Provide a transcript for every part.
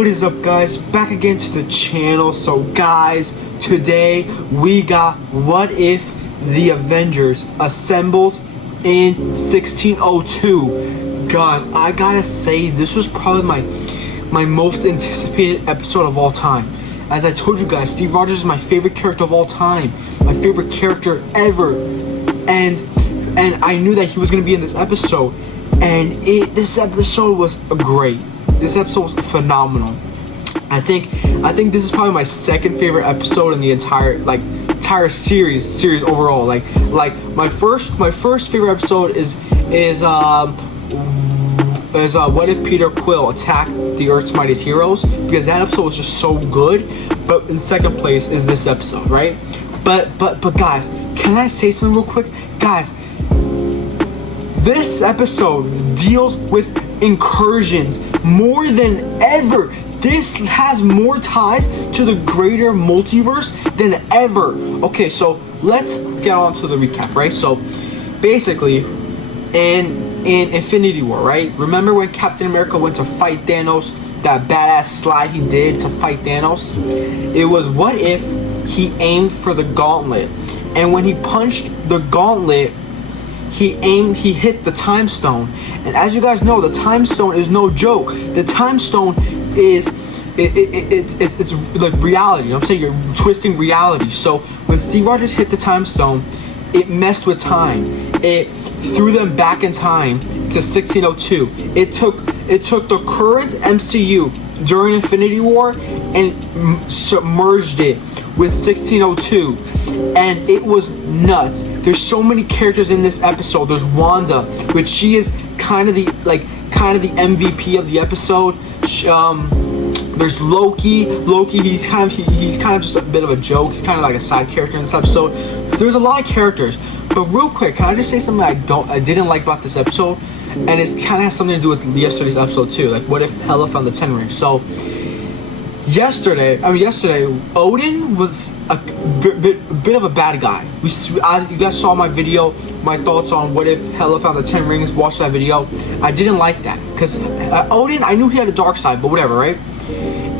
What is up, guys? Back again to the channel. So guys, today we got what if the Avengers assembled in 1602. Guys, I gotta say this was probably my most anticipated episode of all time. As I told you guys, Steve Rogers is my favorite character of all time, my favorite character ever, and I knew that he was gonna be in this episode, and this episode was great. This episode was phenomenal. I think this is probably my second favorite episode in the entire series overall. Like my first favorite episode is what if Peter Quill attacked the Earth's Mightiest Heroes, because that episode was just so good. But in second place is this episode, right? But guys, can I say something real quick? Guys, this episode deals with incursions more than ever. This has more ties to the greater multiverse than ever. Okay, so let's get on to the recap, right? So basically, in Infinity War, right? Remember when Captain America went to fight Thanos? That badass slide he did to fight Thanos? It was what if he aimed for the gauntlet, and when he punched the gauntlet, he hit the time stone. And as you guys know, the time stone is no joke. The time stone is it's like reality. You know what I'm saying? You're twisting reality. So when Steve Rogers hit the time stone, it messed with time. It threw them back in time to 1602. It took the current MCU during Infinity War and submerged it with 1602, and it was nuts. There's so many characters in this episode. There's Wanda, which she is kind of the MVP of the episode. There's Loki. He's kind of just a bit of a joke. He's kind of like a side character in this episode. There's a lot of characters, but real quick, can I just say something I didn't like about this episode, and it kind of has something to do with yesterday's episode too. Like, what if Hela found the Ten Rings? So yesterday, Odin was a bit of a bad guy. You guys saw my video, my thoughts on what if Hela found the Ten Rings. Watch that video. I didn't like that because Odin, I knew he had a dark side, but whatever, right?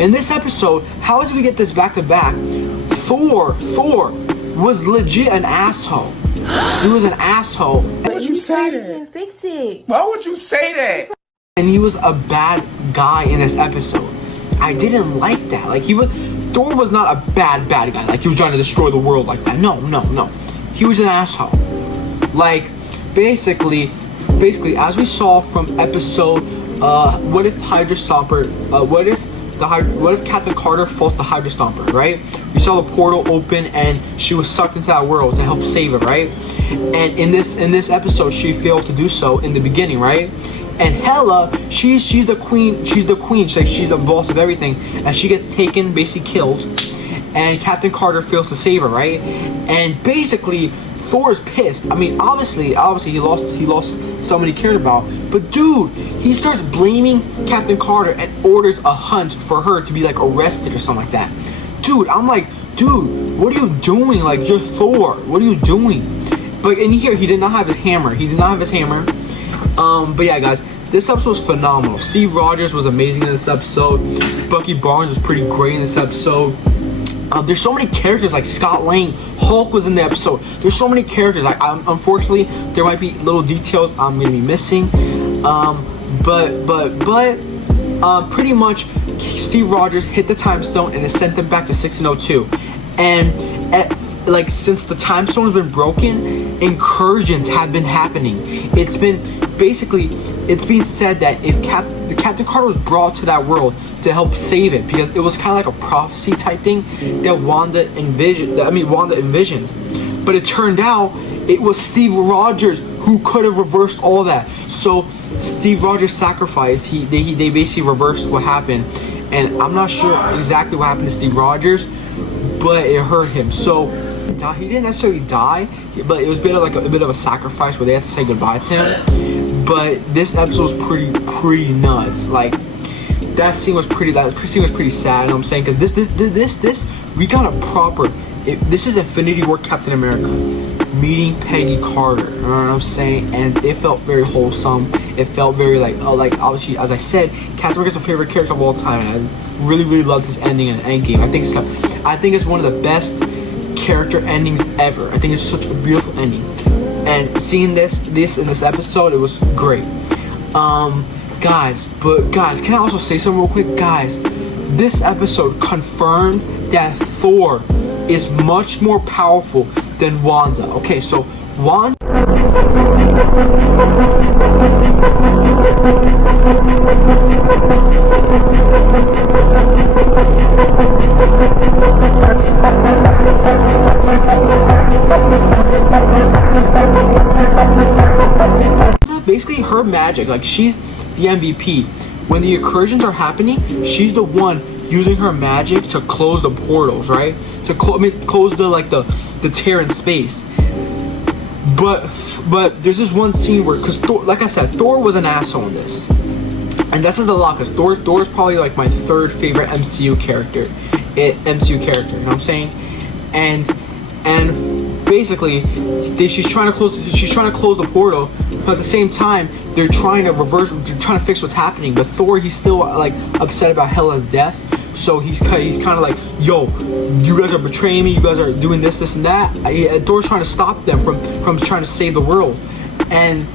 In this episode, how as we get this back to back, Thor was legit an asshole. He was an asshole. Why would you say that? Fix it. Why would you say that? And he was a bad guy in this episode. I didn't like that. Like, Thor was not a bad guy. Like, he was trying to destroy the world like that. No. He was an asshole. Like, basically, as we saw from episode, what if Hydra Stomper, what if Captain Carter fought the Hydra Stomper, right? We saw the portal open and she was sucked into that world to help save it, right? And in this episode, she failed to do so in the beginning, right? And Hela, she's the queen. She's the boss of everything, and she gets taken, basically killed, and Captain Carter fails to save her, right? And basically, Thor's pissed. I mean, obviously he lost someone he cared about, but dude, he starts blaming Captain Carter and orders a hunt for her to be like arrested or something like that. Dude, I'm like, dude, what are you doing? Like, you're Thor. What are you doing? But in here, he did not have his hammer. But yeah, guys, this episode was phenomenal. Steve Rogers was amazing in this episode. Bucky Barnes was pretty great in this episode. There's so many characters, like Scott Lang, Hulk was in the episode. There's so many characters. Like, unfortunately, there might be little details I'm gonna be missing. But pretty much, Steve Rogers hit the time stone and it sent them back to 1602. And since the time stone has been broken, incursions have been happening. It's being said that if Captain Carter was brought to that world to help save it, because it was kind of like a prophecy type thing that Wanda envisioned. But it turned out it was Steve Rogers who could have reversed all that. So Steve Rogers sacrificed. They basically reversed what happened, and I'm not sure exactly what happened to Steve Rogers, but it hurt him. So he didn't necessarily die, but it was a bit of a sacrifice where they had to say goodbye to him. But this episode was pretty nuts. Like, that scene was pretty sad. You know what I'm saying? Because this we got a proper. This is Infinity War Captain America. meeting Peggy Carter. You know what I'm saying? And it felt very wholesome. It felt very like obviously, as I said, Captain America's my favorite character of all time, and I really loved this ending in Endgame. I think it's one of the best character endings ever. I think it's such a beautiful ending, and seeing this in this episode, it was great. Guys, can I also say something real quick? Guys, this episode confirmed that Thor is much more powerful than Wanda. Okay, so Wanda basically, her magic, like, she's the MVP. When the incursions are happening, she's the one using her magic to close the portals, right? To close the tear in space. But there's this one scene where, because like I said, Thor was an asshole in this, and this is a lot, because Thor's probably like my third favorite MCU character. You know what I'm saying? And basically, she's trying to close the portal, but at the same time, they're trying to fix what's happening. But Thor, he's still like upset about Hela's death. So he's kind of like, yo, you guys are betraying me. You guys are doing this, and that. Thor's trying to stop them from trying to save the world. And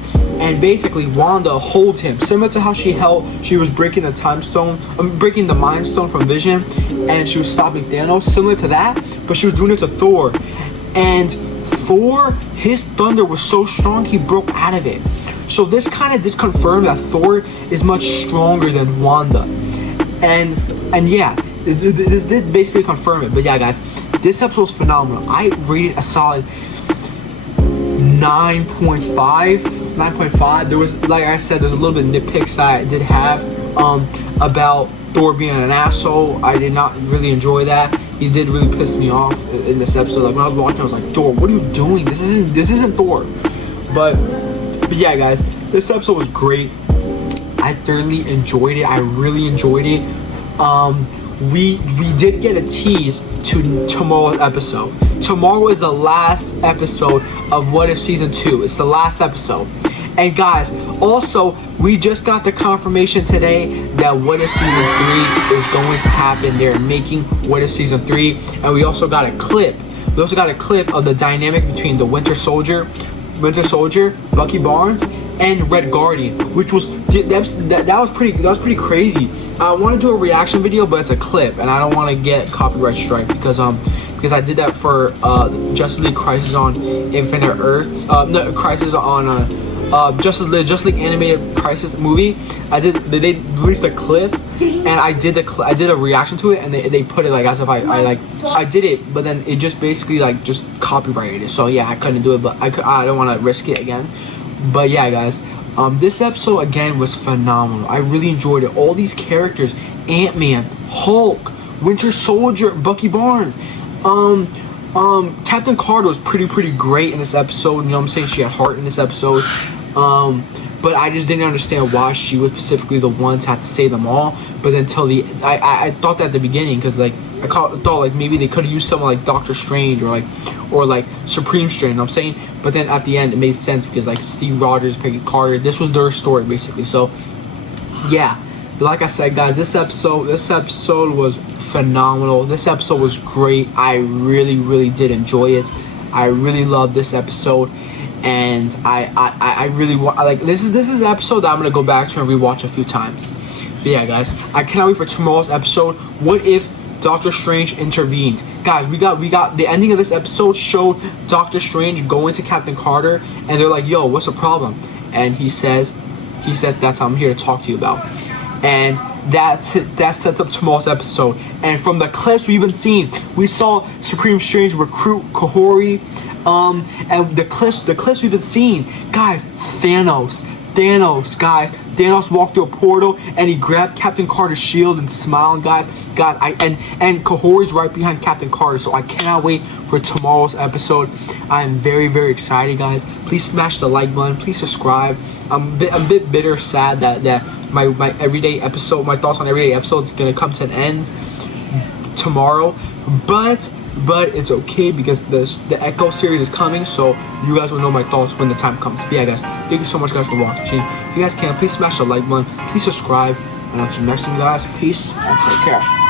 basically, Wanda holds him, similar to how she was breaking the time stone, breaking the Mind Stone from Vision, and she was stopping Thanos, similar to that. But she was doing it to Thor, and Thor, his thunder was so strong, he broke out of it. So this kind of did confirm that Thor is much stronger than Wanda. And yeah, this did basically confirm it. But yeah, guys, this episode was phenomenal. I rated a solid 9.5. There was, like I said, there's a little bit of nitpicks that I did have about Thor being an asshole. I did not really enjoy that. He did really piss me off in this episode. Like, when I was watching, I was like, Thor, what are you doing? This isn't Thor. But yeah, guys, this episode was great. I thoroughly enjoyed it. I really enjoyed it. We did get a tease to tomorrow's episode. Tomorrow is the last episode of What If Season 2. It's the last episode. And guys, also, we just got the confirmation today that What If Season 3 is going to happen. They're making What If Season 3. And we also got a clip. We also got a clip of the dynamic between the Winter Soldier, Bucky Barnes, and Red Guardian, which was that was pretty crazy. I want to do a reaction video, but it's a clip, and I don't want to get copyright strike because I did that for Justice League Crisis on Infinite Earth, Crisis on Justice League animated Crisis movie. They released a clip, and I did a reaction to it, and they put it like as if I did it, but then it just basically like just copyrighted it. So yeah, I couldn't do it, but I don't want to risk it again. But yeah, guys, this episode again was phenomenal. I really enjoyed it. All these characters: Ant-Man, Hulk, Winter Soldier, Bucky Barnes, Captain Carter was pretty great in this episode. You know what I'm saying? She had heart in this episode. But I just didn't understand why she was specifically the one to have to save them all. But then I thought that at the beginning, because like thought like maybe they could have used someone like Doctor Strange or like Supreme Strange. You know what I'm saying? But then at the end it made sense because like Steve Rogers, Peggy Carter, this was their story basically. So yeah, but like I said, guys, this episode was phenomenal. This episode was great. I really did enjoy it. I really loved this episode. And I really want, like, this is an episode that I'm gonna go back to and rewatch a few times. But yeah, guys, I cannot wait for tomorrow's episode. What if Doctor Strange intervened? Guys, we got the ending of this episode showed Doctor Strange going to Captain Carter, and they're like, yo, what's the problem? And he says that's what I'm here to talk to you about. And that sets up tomorrow's episode. And from the clips we've been seeing, we saw Supreme Strange recruit Kahori. And the clips we've been seeing, guys, Thanos, guys. Thanos walked through a portal and he grabbed Captain Carter's shield and smiled, guys. And Kahori's right behind Captain Carter, so I cannot wait for tomorrow's episode. I am very excited, guys. Please smash the like button. Please subscribe. I'm a bit bitter, sad that my everyday episode, my thoughts on everyday episodes is gonna come to an end tomorrow, but but it's okay because the Echo series is coming, so you guys will know my thoughts when the time comes. But yeah, guys, thank you so much, guys, for watching. If you guys can, please smash the like button, please subscribe, and until next time, guys, peace and take care.